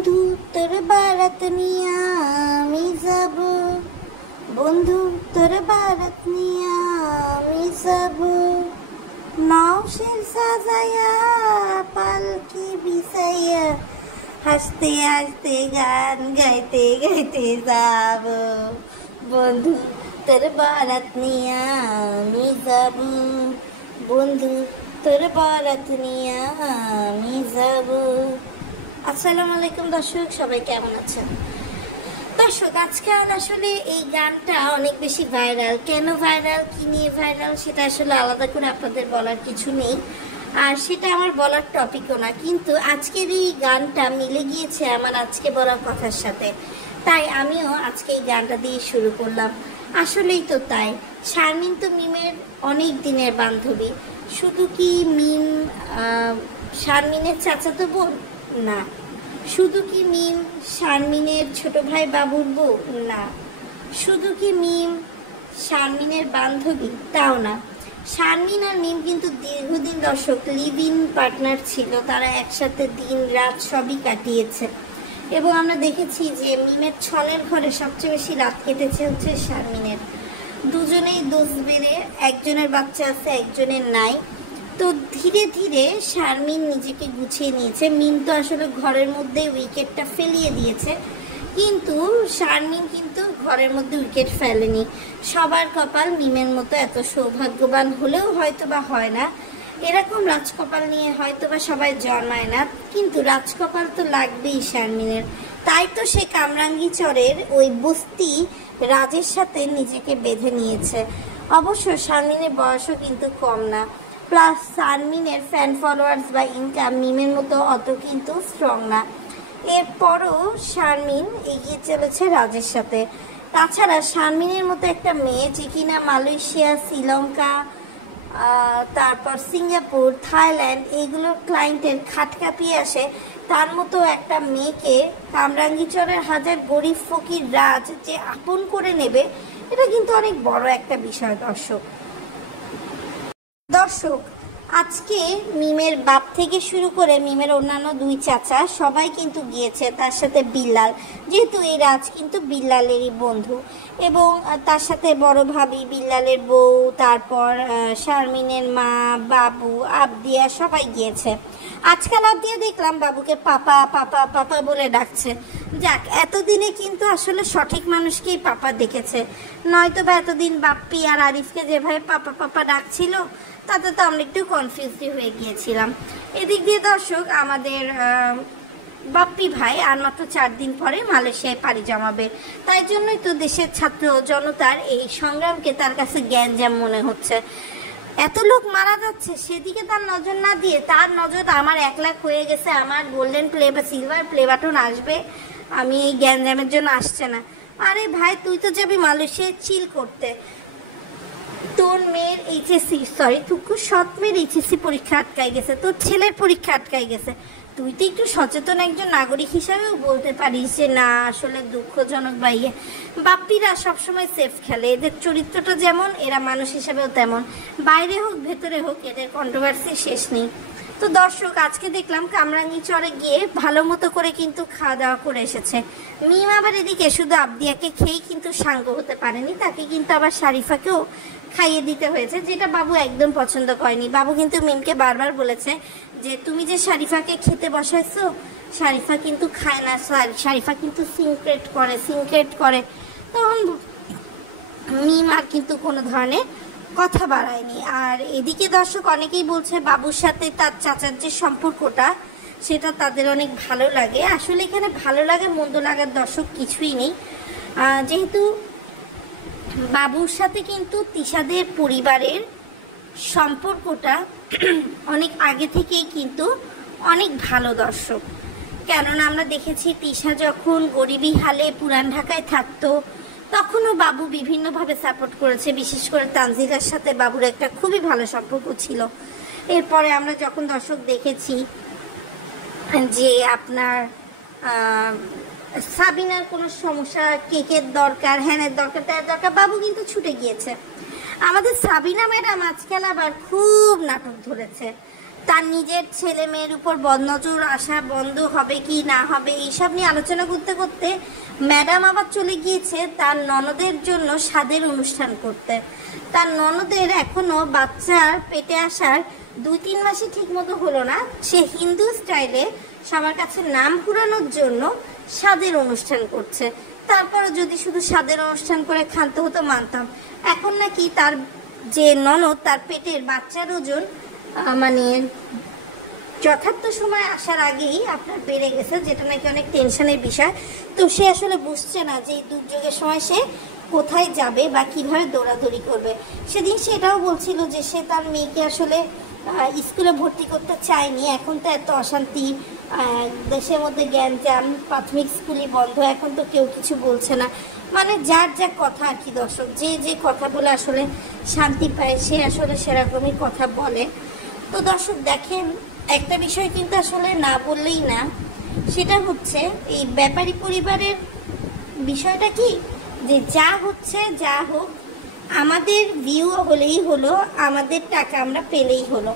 বন্ধু তোর বারাত নিয়া আমি যাব, বন্ধু তোর বারাত নিয়া আমি যাব। নওশের সাজায়া পালকি বিছাইয়া হাসতে হাসতে গান গাইতে গাইতে যাব। বন্ধু তোর বারাত নিয়া আমি যাব, বন্ধু তোর বারাত নিয়া আমি যাব। আসসালামু আলাইকুম দর্শক, সবাই কেমন আছেন? দর্শক, আজকাল আসলে এই গানটা অনেক বেশি ভাইরাল। কেন ভাইরাল, কি নিয়ে ভাইরাল, সেটা আসলে আলাদা করে আপনাদের বলার কিছু নেই, আর সেটা আমার বলার টপিকও না। কিন্তু আজকের এই গানটা মিলে গিয়েছে আমার আজকে বলার কথার সাথে, তাই আমিও আজকে এই গানটা দিয়ে শুরু করলাম। আসলেই তো তাই, শারমিন তো মিমের অনেক দিনের বান্ধবী। শুধু কি মিম শারমিনের চাচাতো বোন? না। শুধু কি মিম শারমিনের ছোট ভাই বাবুর বউ? না। শুধু কি মিম শারমিনের বান্ধবী? তাও না। শারমিন আর মিম কিন্তু দীর্ঘদিন দর্শক লিভ ইন পার্টনার ছিল। তারা একসাথে দিন রাত সবই কাটিয়েছে, এবং আমরা দেখেছি যে মিমের ছনের ঘরে সবচেয়ে বেশি রাত কেটেছে হচ্ছে শারমিনের। দুজনেই দোষ বেড়ে, একজনের বাচ্চা আছে একজনের নাই। তো ধীরে ধীরে শারমিন নিজেকে গুছিয়ে নিয়েছে। মিম তো আসলে ঘরের মধ্যে উইকেটটা ফেলিয়ে দিয়েছে, কিন্তু শারমিন কিন্তু ঘরের মধ্যে উইকেট ফেলেনি। সবার কপাল মিমের মতো এত সৌভাগ্যবান হলেও হয়তো বা হয় না, এরকম রাজকপাল নিয়ে হয়তো বা সবাই জন্মায় না, কিন্তু রাজকপাল তো লাগবেই শারমিনের। তাই তো সে কামরাঙ্গীচরের ওই বস্তি রাজের সাথে নিজেকে বেঁধে নিয়েছে। অবশ্য শারমিনের বয়সও কিন্তু কম না, প্লাস শারমিনের ফ্যান ফলোয়ার্স বা ইনকাম মিমের মতো অত কিন্তু স্ট্রং না। এরপরও শারমিন এগিয়ে চলেছে রাজের সাথে। তাছাড়া শারমিনের মতো একটা মেয়ে যে কিনা মালয়েশিয়া, শ্রীলঙ্কা, তারপর সিঙ্গাপুর, থাইল্যান্ড এইগুলোর ক্লায়েন্টের খাট কাঁপিয়ে আসে, তার মতো একটা মেয়েকে কামরাঙ্গীচরের হাজার গরিব ফকির রাজ যে আপন করে নেবে, এটা কিন্তু অনেক বড় একটা বিষয়। দর্শক, আজকে মিমের বাপ থেকে শুরু করে মিমের অন্যান্য দুই চাচা সবাই কিন্তু গিয়েছে, তার সাথে বিল্লাল, যেহেতু এই রাজ কিন্তু বিল্লালেরই বন্ধু, এবং তার সাথে বড় ভাবি, বিল্লালের বউ, তারপর শারমিনের মা, বাবু, আবদিয়া সবাই গিয়েছে। আজকাল আবদিয়া দেখলাম বাবুকে পাপা পাপা পাপা বলে ডাকছে। যাক, এতদিনে কিন্তু আসলে সঠিক মানুষকেই পাপা দেখেছে, নয়তো বা এতদিন বাপ্পি আর আরিফকে যেভাবে পাপা পাপা ডাকছিল তাতে তো আমরা একটু কনফিউজড হয়ে গিয়েছিলাম। এদিক দিয়ে দর্শক, আমাদের বাপ্পি ভাই আর মাত্র 4 দিন পরে মালয়েশিয়ায় পাড়ি জমাবে। তাই জন্যই তো দেশের ছাত্র জনতার এই সংগ্রামকে তার কাছে গ্যাঞ্জাম মনে হচ্ছে। এত লোক মারা যাচ্ছে, সেদিকে তার নজর না দিয়ে তার নজর আমার 1 লাখ হয়ে গেছে, আমার গোল্ডেন প্লে বা সিলভার প্লে বাটন আসবে, আমি এই গ্যাঞ্জামের জন্য আসছে না। আরে ভাই, তুই তো যাবি মালয়েশিয়ায় চিল করতে। তোর মেয়ের সৎ মেয়ের এইচএসসি পরীক্ষা আটকাই গেছে, তোর ছেলের পরীক্ষা আটকাই গেছে। তুই তো একটু সচেতন একজন নাগরিক হিসাবেও বলতে পারিস যে না, আসলে দুঃখজনক বা ইয়ে। বাপ্পিরা সবসময় সেফ খেলে, এদের চরিত্রটা যেমন, এরা মানুষ হিসাবেও তেমন। বাইরে হোক ভেতরে হোক, এদের কন্ট্রোভার্সি শেষ নেই। তো দর্শক, আজকে দেখলাম কামরাঙ্গীচরে গিয়ে ভালো মতো করে কিন্তু খাওয়া দাওয়া করে এসেছে মিম। আবার এদিকে শুধু আবদিয়াকে খেয়েই কিন্তু সাঙ্গ হতে পারেনি, তাকে কিন্তু আবার শারিফাকেও খাইয়ে দিতে হয়েছে, যেটা বাবু একদম পছন্দ করেনি। বাবু কিন্তু মিমকে বারবার বলেছে যে তুমি যে শারিফাকে খেতে বসাইছো, শারিফা কিন্তু খায় না, শারিফা কিন্তু সিনক্রেট করে। তখন মিম আর কিন্তু কোনো ধরনের কথা বাড়ায়নি। আর এদিকে দর্শক, অনেকেই বলছে বাবুর সাথে তার চাচার যে সম্পর্কটা, সেটা তাদের অনেক ভালো লাগে। আসলে এখানে ভালো লাগে মন্দ লাগার দর্শক কিছুই নেই, যেহেতু বাবুর সাথে কিন্তু তিশাদের পরিবারের সম্পর্কটা অনেক আগে থেকেই কিন্তু অনেক ভালো দর্শক। কেননা আমরা দেখেছি তিশা যখন গরিবী হালে পুরান ঢাকায় থাকতো, তখনও বাবু বিভিন্নভাবে সাপোর্ট করেছে। বিশেষ করে তানজিলার সাথে বাবুর একটা খুবই ভালো সম্পর্ক ছিল। এরপরে আমরা যখন দর্শক দেখেছি যে আপনার সাবিনার কোনো সমস্যা, কেকের দরকার, হ্যানের দরকার, তার দরকার, বাবু কিন্তু ছুটে গিয়েছে। আমাদের সাবিনা ম্যাডাম আজকাল আবার খুব নাটক ধরেছে। তার নিজের ছেলে মেয়ের উপর বদনজর আসা বন্ধ হবে কি না হবে এইসব নিয়ে আলোচনা করতে করতে ম্যাডাম আবার চলে গিয়েছে তার ননদের জন্য স্বাদের অনুষ্ঠান করতে। তার ননদের এখনো বাচ্চার পেটে আসার 2-3 মাসই ঠিক মতো হলো না, সে হিন্দু স্টাইলে সবার কাছে নাম কুড়ানোর জন্য স্বাদের অনুষ্ঠান করছে। তারপরে যদি শুধু স্বাদের অনুষ্ঠান করে খানতে হতো মানতাম, এখন নাকি তার যে ননদ তার পেটের বাচ্চার ওজন মানে যথার্থ সময় আসার আগেই আপনার বেড়ে গেছে, যেটা নাকি অনেক টেনশনের বিষয়। তো সে আসলে বুঝছে না যে এই দুর্যোগের সময় সে কোথায় যাবে বা কিভাবে দৌড়াদৌড়ি করবে। সেদিন সেটাও বলছিল যে সে তার মেয়েকে আসলে স্কুলে ভর্তি করতে চায়নি, এখন তো এত অশান্তি, দেশের মধ্যে গ্যাঞ্জাম, প্রাথমিক স্কুলই বন্ধ, এখন তো কেউ কিছু বলছে না। মানে যার যা কথা আর কি দর্শক, যে যে কথা বলে আসলে শান্তি পায় সে আসলে সেরকমই কথা বলে। তো দর্শক দেখেন, একটা বিষয় কিন্তু আসলে না বললেই না, সেটা হচ্ছে এই ব্যাপারী পরিবারের বিষয়টা কি, যে যা হচ্ছে যা হোক আমাদের ভিউ হলেই হলো, আমাদের টাকা আমরা পেলেই হলো।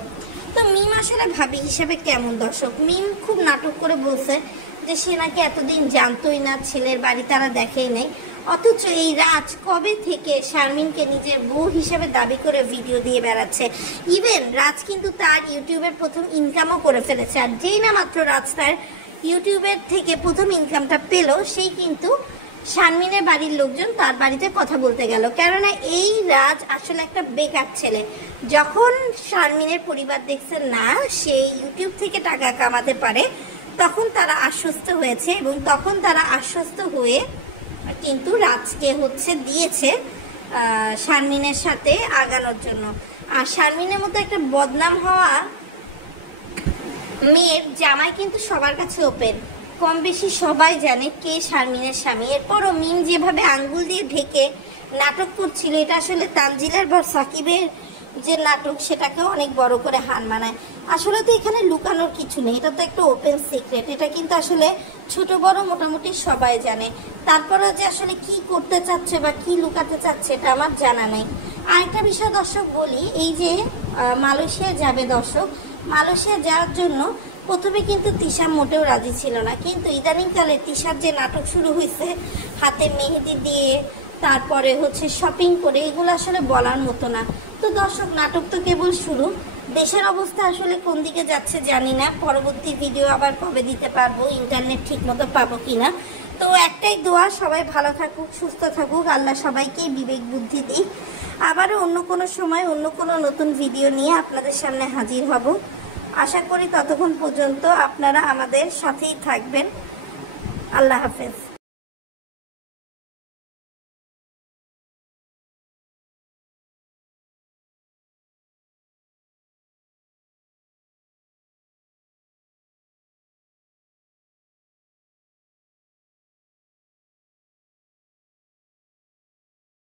তো মিম আসলে ভাবি হিসেবে কেমন দর্শক, মিম খুব নাটক করে বলছে যে সে নাকি এতদিন জানতোই না, ছেলের বাড়ি তারা দেখেই নেই, অথচ এই রাজ কবে থেকে শারমিনকে নিজের বউ হিসেবে দাবি করে ভিডিও দিয়ে বেড়াচ্ছে। ইভেন রাজ কিন্তু তার ইউটিউবের প্রথম ইনকামও করে ফেলেছে, আর যেই না মাত্র রাজ তার ইউটিউবের থেকে প্রথম ইনকামটা পেল, সেই কিন্তু শারমিনের বাড়ির লোকজন তার বাড়িতে কথা বলতে গেল। কেননা এই রাজ আসলে একটা বেকার ছেলে। যখন শারমিনের পরিবার দেখছে না সে ইউটিউব থেকে টাকা কামাতে পারে, তখন তারা আশ্বস্ত হয়েছে, এবং তখন তারা আশ্বস্ত হয়ে কিন্তু রাজকে দিয়েছে শারমিনের সাথে আগানোর জন্য। আর শারমিনের মতো একটা বদনাম হওয়া মেয়ের জামাই কিন্তু সবার কাছে ওপেন, কম বেশি সবাই জানে কে শারমিনের স্বামী। এরপরও মিম যেভাবে আঙ্গুল দিয়ে ঢেকে নাটক করছিল, এটা আসলে তানজিলার বা সাকিবের যে নাটক সেটাকেও অনেক বড় করে হার মানায়। আসলে তো এখানে লুকানোর কিছু নেই, এটা তো একটা ওপেন সিক্রেট, এটা কিন্তু আসলে ছোট বড় মোটামুটি সবাই জানে। তারপরেও যে আসলে কি করতে চাচ্ছে বা কি লুকাতে চাচ্ছে এটা আমার জানা নেই। আরেকটা বিষয় দর্শক বলি, এই যে মালয়েশিয়া যাবে দর্শক, মালয়েশিয়া যাওয়ার জন্য প্রথমে কিন্তু তিশা মোটেও রাজি ছিল না, কিন্তু ইদানিংকালে তিশার যে নাটক শুরু হয়েছে হাতে মেহেদি দিয়ে, তারপরে শপিং করে, এগুলো আসলে বলার মতো না। তো দর্শক নাটক তো কেবল শুরু, দেশের অবস্থা আসলে কোন দিকে যাচ্ছে জানি না, পরবর্তী ভিডিও আবার কবে দিতে পারবো, ইন্টারনেট ঠিক মতো পাবো কিনা। তো একটাই দোয়া, সবাই ভালো থাকুক, সুস্থ থাকুক, আল্লাহ সবাইকেই বিবেক বুদ্ধি দিক। আবারও অন্য কোনো সময় অন্য কোনো নতুন ভিডিও নিয়ে আপনাদের সামনে হাজির হব। আশা করি ততক্ষণ পর্যন্ত আপনারা আমাদের সাথেই থাকবেন। আল্লাহ হাফেজ।